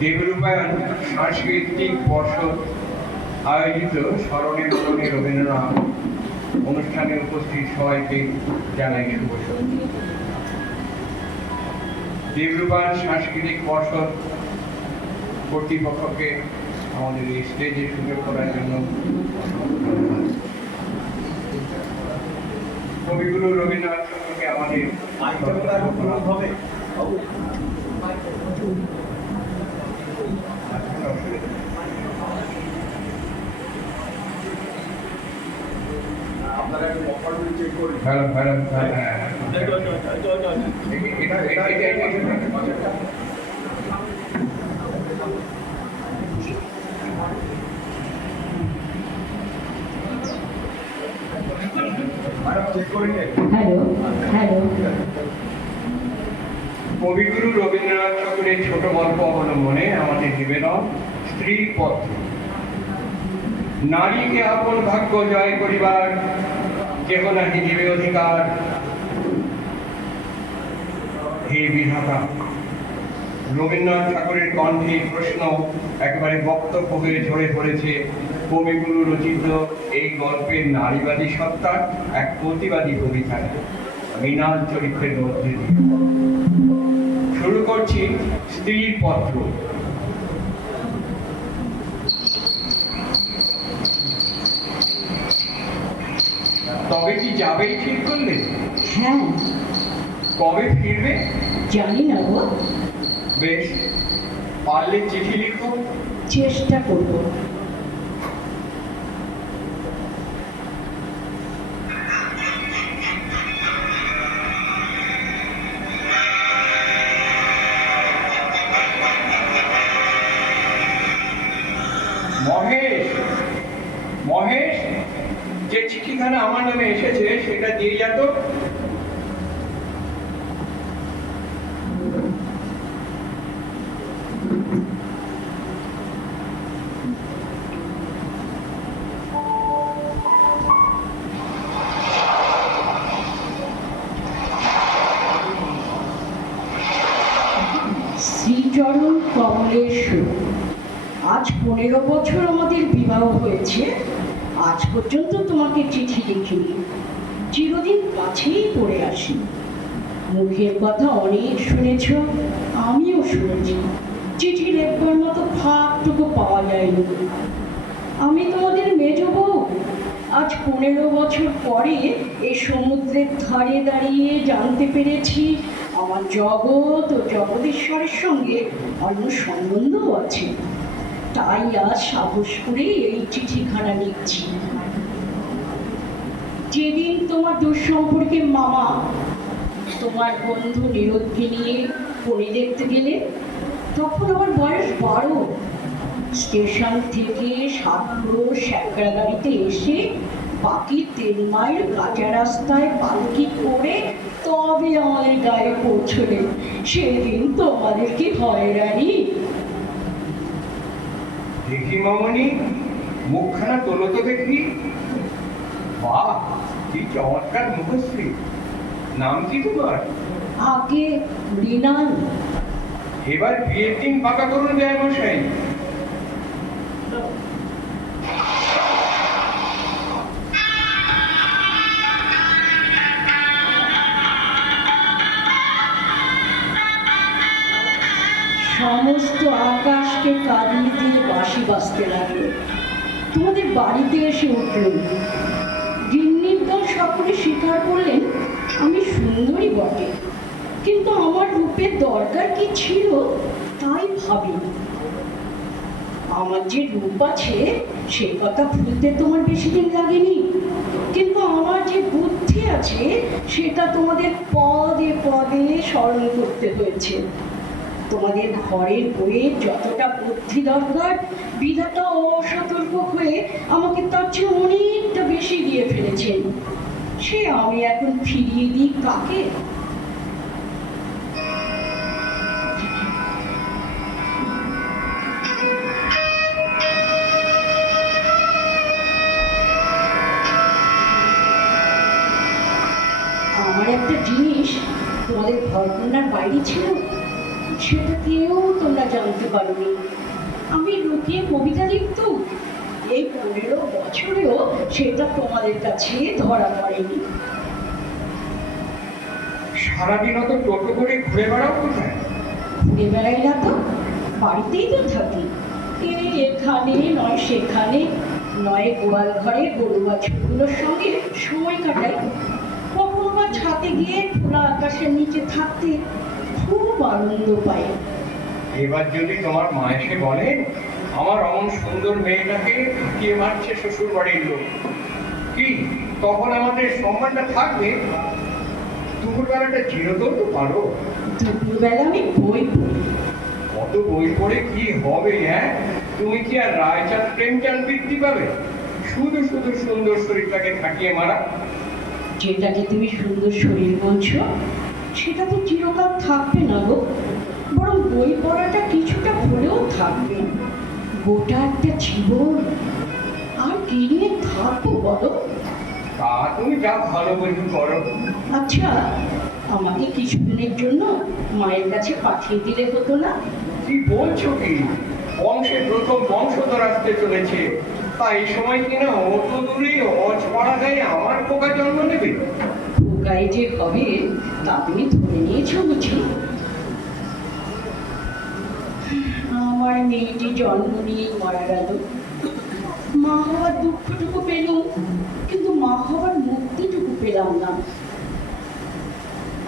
দেবরূপায়ণ সাংস্কৃতিক পর্ষদ আয়োজিত স্মরণে মরণে রবীন্দ্রনাথ অনুষ্ঠানে উপস্থিত সবাইকে জানাই শুভ সন্ধ্যা। দেবরূপায়ণ সাংস্কৃতিক পর্ষদ কর্তৃপক্ষকে আমাদের এই স্টেজে সুযোগ করার জন্য কবিগুরু রবীন্দ্রনাথ ঠাকুরকে আমাদের কবিগুরু রবীন্দ্রনাথ ঠাকুরের ছোট গল্প অবলম্বনে আমাদের নিবেদন স্ত্রী পত্র। নারীকে আপন ভাগ্য জয় করিবার কেহ নাহি দিবে অধিকার, হে বিধাতা। রবীন্দ্রনাথ ঠাকুরের কণ্ঠে প্রশ্ন একেবারে বক্তব্য হয়ে ঝরে পড়েছে কবিগুরু রচিত এই গল্পের নারীবাদী সত্তার এক প্রতিবাদী কবিতায় মৃণাল চরিত্রের মধ্যে দিয়ে। শুরু করছি স্ত্রীর পত্র। তবে কি যাবেই ঠিক করলে? হ্যাঁ। কবে ফিরবে? জানি না গো। বেশ, পারলে চিঠি লিখো। চেষ্টা করব। মহেশ, মহেশ, যে চিঠিখানা আমার নামে এসেছে সেটা দিয়ে যা তো। শ্রীচরণ কমলেশ্বর, আজ 15 বছর আমাদের বিবাহ হয়েছে। আজ পর্যন্ত তোমাকে চিঠি লিখিনি। চিরদিন কাছেই পড়ে আসি। মুখের কথা অনেক শুনেছ, আমিও শুনেছি। চিঠি লেখবার মতো ফাঁকটুকু পাওয়া যায়নি। আমি তোমাদের মেজ বউ। আজ 15 বছর পরে এই সমুদ্রের ধারে দাঁড়িয়ে জানতে পেরেছি আমার জগৎ ও জগদীশ্বরের সঙ্গে অন্য সম্বন্ধও আছে। তাই আজ সাহস করে এই চিঠিখানা লিখছি। যেদিন তোমার দুঃসম্পর্কে মামা তোমার বন্ধু নীরদকে নিয়ে পড়ে দেখতে গেলে, তখন আমার বয়স 12। স্টেশন থেকে সাঁকড়ো স্যাঁকড়া গাড়িতে এসে বাকি 3 মাইল কাঁচা রাস্তায় পালকি করে তবে আমাদের গায়ে পৌঁছলে। সেদিন তোমাদের কি হয়রানি! দেখি মামনি, মুখখানা তোলো তো দেখি। বাহ, কি চমৎকার মুখশ্রী। নাম কি তোমার? আগে মৃণাল। এবার বিয়ের দিন পাকা করুন জয় মশাই। সমস্ত আকাশকে কাঁদিয়ে দিয়ে বাঁশি বাজতে লাগলো। তোমাদের বাড়িতে এসে উঠল। গিন্নির দল সকলে স্বীকার করলেন আমি সুন্দরী বটে, কিন্তু আমার রূপের দরকার কি ছিল তাই ভাবিনি। আমার যে রূপ আছে সে কথা ভুলতে তোমার বেশি দিন লাগেনি, কিন্তু আমার যে বুদ্ধি আছে সেটা তোমাদের পদে পদে স্মরণ করতে হয়েছে। তোমাদের ঘরের বইয়ে যতটা বুদ্ধি দরকার, বিধাতা অসতর্ক হয়ে আমাকে তার চেয়ে অনেকটা বেশি দিয়ে ফেলেছেন। সে আমি এখন ফিরিয়ে দিই কাকে? আমার একটা জিনিস তোমাদের ঘরকন্যার বাইরে ছিল, সেটা কেউ তোমরা জানতে পারোনি। আমি লুকিয়ে কবিতা লিখতুম, এই 15 বছরেও সেটা তোমাদের কাছে ধরা পড়েনি। সারাদিন অত টোটো করে ঘুরে বেড়াও কোথায়? ঘুরে বেড়াই না তো, বাড়িতেই তো থাকি। এই এখানে নয় সেখানে, নয় গোয়াল ঘরে গরু বাছুরগুলোর সঙ্গে সময় কাটাই। কখনো বা ছাদে গিয়ে খোলা আকাশের নিচে থাকতে খুব আনন্দ পাই। এবার যদি তোমার মা এসে বলে আমার অমন সুন্দর মেয়েটাকে কে মারছে শ্বশুর বাড়ির লোক, কি তখন আমাদের সম্মানটা থাকবে? দুপুরবেলাটা চিরতর তো পারো। দুপুরবেলা আমি বই পড়ি। কত বই পড়ে কি হবে? হ্যাঁ, তুমি কি আর রায়চাঁদ প্রেমচাঁদ বৃত্তি পাবে? শুধু শুধু সুন্দর শরীরটাকে খাটিয়ে মারা। যেটাকে তুমি সুন্দর শরীর বলছো সেটা তো চিরকাল থাকবে না গো, বরং বই পড়াটা কিছুটা হলেও থাকবে। গোটা একটা জীবন আর কি নিয়ে থাকবো বলো? তা তুমি যা ভালো বলছো করো। আচ্ছা, আমাকে কিছুদিনের জন্য মায়ের কাছে পাঠিয়ে দিলে হতো না? কি বলছো কি? বংশের প্রথম বংশধর আসতে চলেছে, তা এই সময় কিনা অত দূরে অজপাড়া গায়ে আমার পোকা জন্ম নেবে? পোকায় যে হবে তা তুমি ধরে নিয়েছো বুঝি? আমার মেয়েটি জন্ম নিয়ে মারা গেল। মা হওয়ার দুঃখটুকু পেলুম, কিন্তু মা হওয়ার মুক্তিটুকু পেলাম না।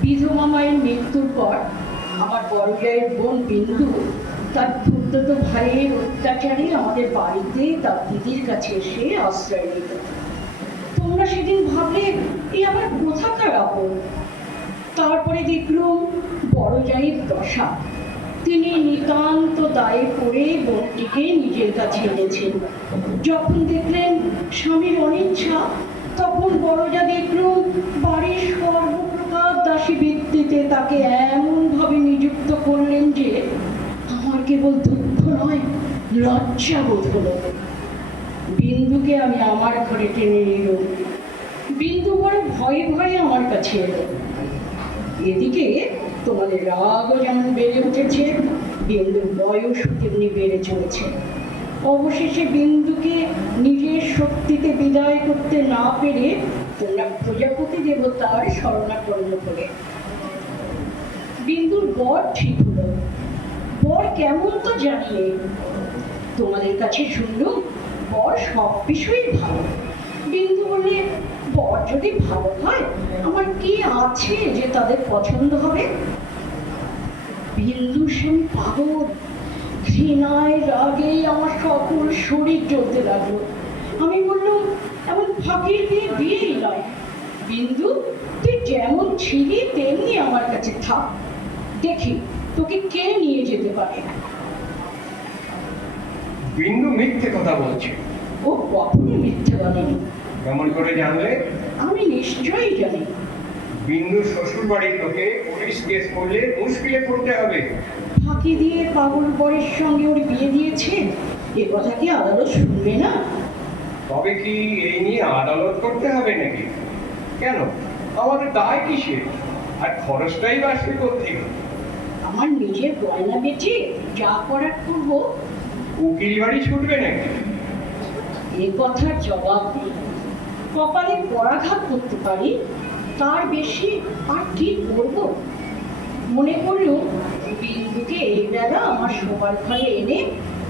বিধবা মায়ের মৃত্যুর পর আমার বড় জায়ের বোন বিন্দু তার ক্ষুদ্রত ভাইয়ের অত্যাচারে আমাদের বাড়িতে তার দিদির কাছে এসে আশ্রয় নিত। তোমরা সেদিন ভাবলে এ আবার কোথাকার আপন। তারপরে দেখলুম বড় জায়ের দশা। তিনি নিতান্ত দায়ে পড়ে বোনটিকে নিজের কাছে এনেছেন। যখন দেখলেন স্বামীর অনিচ্ছা, তখন বড়জা দেখলুম বাড়ির সর্বপ্রকার দাসী ভিত্তিতে তাকে এমনভাবে নিযুক্ত করলেন যে আমার কেবল দুঃখ নয়, লজ্জা বোধ হলো। বিন্দুকে আমি আমার ঘরে টেনে নিলাম। বিন্দু বড় ভয়ে ভয়ে আমার কাছে এলো। এদিকে তোমাদের রাগও যেমন বেড়ে উঠেছে, বিন্দুর বয়স তেমনি বেড়ে চলেছে। অবশেষে বিন্দুকে নিজের শক্তিতে বিদায় করতে না পেরে তোমরা প্রজাপতি দেবতার শরণাপন্ন করে বিন্দুর বর ঠিক হলো। বর কেমন তো জানি, তোমাদের কাছে শুনলুম বর সব বিষয়েই ভালো। বিন্দু বললে, বর যদি ভালো হয় আমার কি আছে যে তাদের পছন্দ হবে? বিন্দুর স্বামী পাগল, ঘৃণায় রাগে আমার সকল শরীর জ্বলতে লাগলো। আমি বললাম, এমন ফাঁকির বিয়ে বিয়েই নয়। বিন্দু, তুই যেমন ছিলি তেমনি আমার কাছে থাক, দেখি তোকে কে নিয়ে যেতে পারে। বিন্দু মিথ্যে কথা বলছে। ও কখনো মিথ্যে বলেনি। কেমন করে জানলে? আমি নিশ্চয়ই জানি। বিন্দু শ্বশুর বাড়ির লোকে পুলিশ কেস করলে মুশকিলে পড়তে হবে। ফাঁকি দিয়ে পাগল বরের সঙ্গে ওর বিয়ে দিয়েছে, এ কথা কি আদালত শুনবে না? তবে কি এই নিয়ে আদালত করতে হবে নাকি? কেন, আমাদের দায় কিসের? আর খরচটাই বা আসবে কোত্থেকে? আমার নিজের গয়না বেচে যা করার করবো। উকিল বাড়ি ছুটবে নাকি? এ কথার জবাব নেই। কপালে পরাঘাত করতে পারি, তার বেশি আর কি করব? মনে করল বিন্দুকে এই বেলা আমার শোবার ঘরে এনে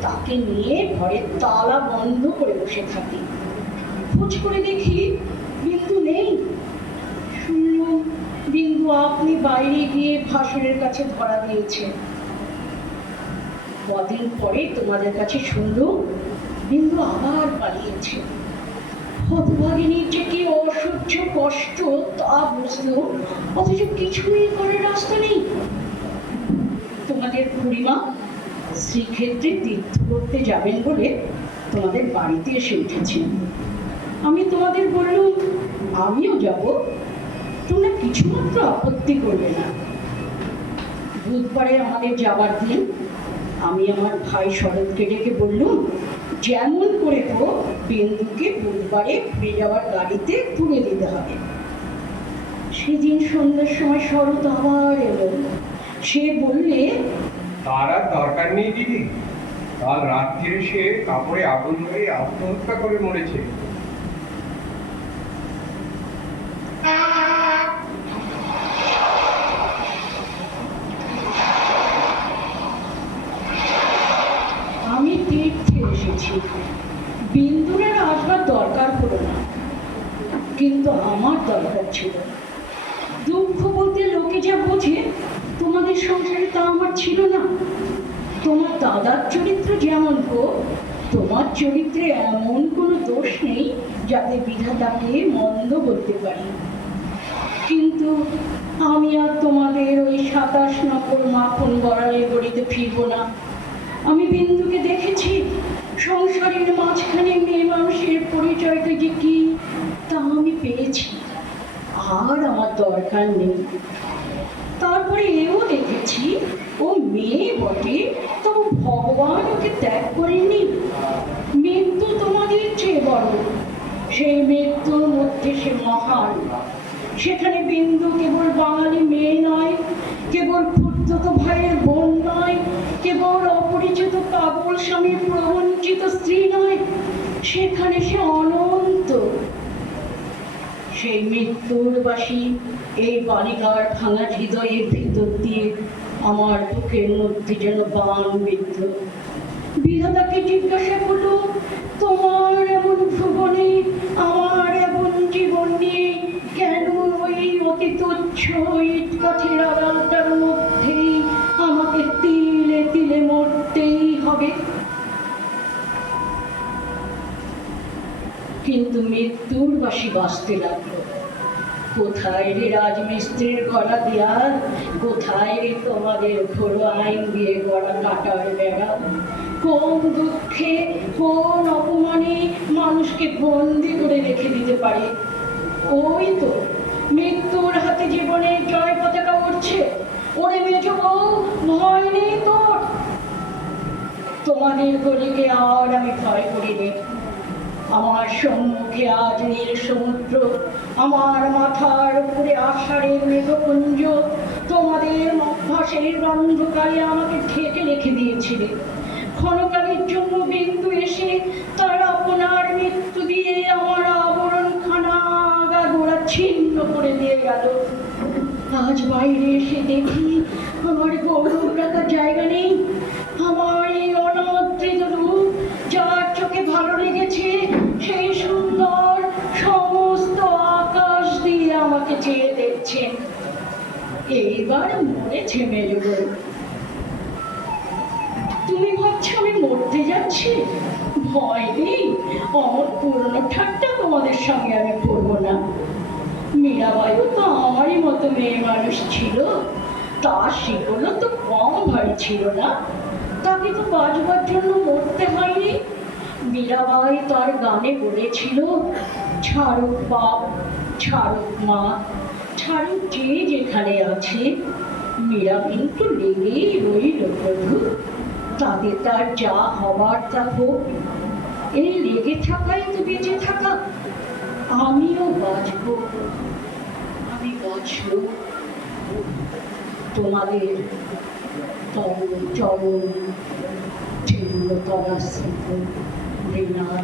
তাকে নিয়ে ঘরের তালা বন্ধ করে বসে থাকি। খোঁজ করে দেখি বিন্দু নেই। শুনলাম বিন্দু আপনি বাইরে গিয়ে ভাসুরের কাছে ধরা দিয়েছে। কদিন পরে তোমাদের কাছে শুনলাম বিন্দু আবার পালিয়েছে। হতভাগিনীর যে কি অসহ্য কষ্ট তা বুঝলো, অথচ কিছুই করার রাস্তা নেই। তোমাদের খুড়িমা শ্রীক্ষেত্রে তীর্থ করতে যাবেন বলে তোমাদের বাড়িতে এসে উঠেছেন। আমি তোমাদের বললুম আমিও যাব, তোমরা কিছুমাত্র আপত্তি করবে না। বুধবারে আমাদের যাবার দিন আমি আমার ভাই শরৎকে ডেকে বললুম যেমন করে হোক বিন্দুকে বুধবারে ঘুরে যাওয়ার গাড়িতে তুলে দিতে হবে। সেদিন সন্ধ্যার সময় শরৎ আবার এলো। সে বললে, তার আর দরকার নেই দিদি। কাল রাত্রিরে সে কাপড়ে আগুন ধরে আত্মহত্যা করে মরেছে। আমি তীর্থে এসেছি, বিন্দুরের আসবার দরকার হলো না, কিন্তু আমার দরকার ছিল। দুঃখ বলতে লোকে যা বোঝে, তোমাদের সংসারে তা আমার ছিল না। তোমার দাদার চরিত্র যেমন হোক, তোমার চরিত্রে এমন কোনো দোষ নেই যাতে বিধাতাকে মন্দ বলতে পারি। কিন্তু আমি আর তোমাদের ওই 27 নম্বর মাখন গড়ালের গড়িতে ফিরব না। আমি বিন্দুকে দেখেছি, সংসারের মাঝখানে মেয়ে মানুষের পরিচয়টা যে কি তা আমি পেয়েছি, আর আমার দরকার নেই। তারপরে এও দেখেছি, ও মেয়ে বটে, তবু ভগবান ওকে ত্যাগ করেননি। মৃত্যু তোমাদের চেয়ে বড়, সেই মৃত্যুর মধ্যে সে মহান। সেখানে বিন্দু কেবল বাঙালি মেয়ে নয়, কেবল ক্ষুদ্রত ভাইয়ের বোন নয়, কেবল অপরিচিত পাগল স্বামীর প্রবঞ্চিত স্ত্রী নয়, সেখানে সে অনন্ত। সেই মৃত্যুর বাসী এই বালিকার ভাঙা হৃদয়ের ভিতর দিয়ে আমার বুকের মধ্যে যেন বাণ বিদ্ধ। বিধাতাকে জিজ্ঞাসা করল, তোমার এমন ভুবনে আমার এমন জীবন নিয়ে কেন ওই অতি তুচ্ছ ইট কাঠের আড়ালটার মধ্যেই আমাকে তিলে তিলে মরতেই হবে? কিন্তু মৃত্যুর বাসী বাঁচতে লাগলো। কোথায় রে রাজমিস্ত্রির গলা দেয়াল, কোথায় রে তোমাদের ঘোড়ো আইন দিয়ে গড়া কাটার বেড়া? কোন দুঃখে, কোন অপমানে মানুষকে বন্দি করে রেখে দিতে পারে? ওই তো মৃত্যুর হাতে জীবনের জয় পতাকা উঠছে। ওরে মেজ বউ, ভয় নেই তোর? তোমাদের গলিকে আর আমি ভয় করিনি। আমার সম্মুখে আজ নীল সমুদ্র, আমার মাথার উপরে আষাঢ়ের মেঘপুঞ্জ। তোমাদের অভ্যাসের অন্ধকারে আমাকে ঢেকে রেখে দিয়েছিলে। ক্ষণকালের জন্য বিন্দু এসে তার আপনার মৃত্যু দিয়ে আমার আবরণখানা আগাগোড়া ছিন্ন করে দিয়ে গেল। আজ বাইরে এসে দেখি আমার গৌরব রাখার জায়গা নেই। আমার এই অনাদৃত রূপ যার চোখে ভালো লেগেছে, সেই সুন্দর সমস্ত আকাশ দিয়ে আমাকে চেয়ে দেখছেন। এইবার মরেছে মেজবউ। তুমি ভাবছো আমি মরতে যাচ্ছি? ভয় নেই, আমার পুরনো ঠাট্টা তোমাদের সঙ্গে আমি করবো না। মীরাবাইও তো আমারই মতো মেয়ে মানুষ ছিল, তার শিকড়ও তো কম ভারী ছিল না। তাকে তো বাঁচবার জন্য মরতে হয়নি। মীরাবাই তার গানে বলেছিল, ছাড়ুক বাপ, ছাড়ুক মা, ছাড়ুক যে যেখানে আছে, মীরা কিন্তু লেগেই রইল প্রভু। তাতে তার যা হবার তা হোক, এই লেগে থাকাই তো বেঁচে থাকা। আমিও বাঁচব, আমি বাঁচব। তোমাদের চরণ চিহ্নতলা স্মৃত ঋণার